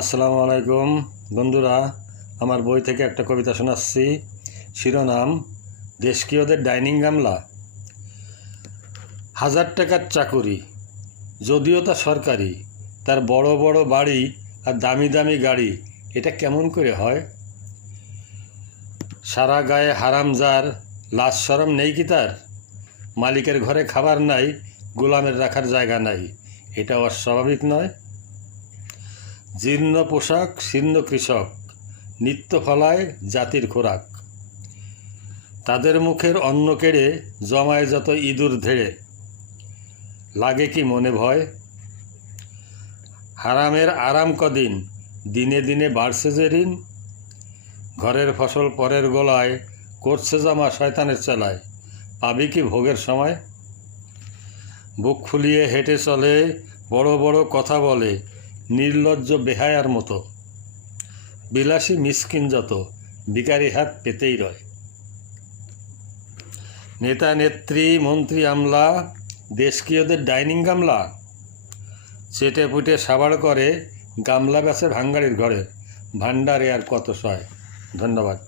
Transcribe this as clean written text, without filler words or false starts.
আসসালামু আলাইকুম বন্ধুরা, আমার বই থেকে একটা কবিতা শোনাচ্ছি। শিরোনাম দেশকীয়দের ডাইনিং গামলা। 1000 টাকার চাকুরি, যদিও তা সরকারি, তার বড় বড় বাড়ি আর দামি দামি গাড়ি, এটা কেমন করে হয়? সারা গায়ে হারামজার, লাজ শরম নেই কি তার? মালিকের ঘরে খাবার নাই, গোলামের রাখার জায়গা নাই, এটা অস্বাভাবিক নয়? জীর্ণ পোশাক, শীর্ণ কৃষক, নিত্য ফলায় জাতির খোরাক, তাদের মুখের অন্ন কেড়ে জমায় যত ইঁদুর ধেড়ে, লাগে কি মনে ভয়? হারামের আরাম কদিন, দিনে দিনে বাড়ছে যে ঋণ, ঘরের ফসল পরের গলায়, করছে জমা শয়তানের চেলায়, পাবি কি ভোগের সময়? বুক ফুলিয়ে হেঁটে চলে, বড় বড় কথা বলে, নির্লজ্জ বেহায়ার মতো, বিলাসী মিসকিন যত, ভিখারি হাত পেতেই রয়। নেতা নেত্রী মন্ত্রী আমলা, দেশকীয়দের ডাইনিং গামলা, চেটে পুটে সাবাড় করে, গামলা বেচে ভাঙ্গাড়ির ঘরে, ভাণ্ডারে আর কত সয়। ধন্যবাদ।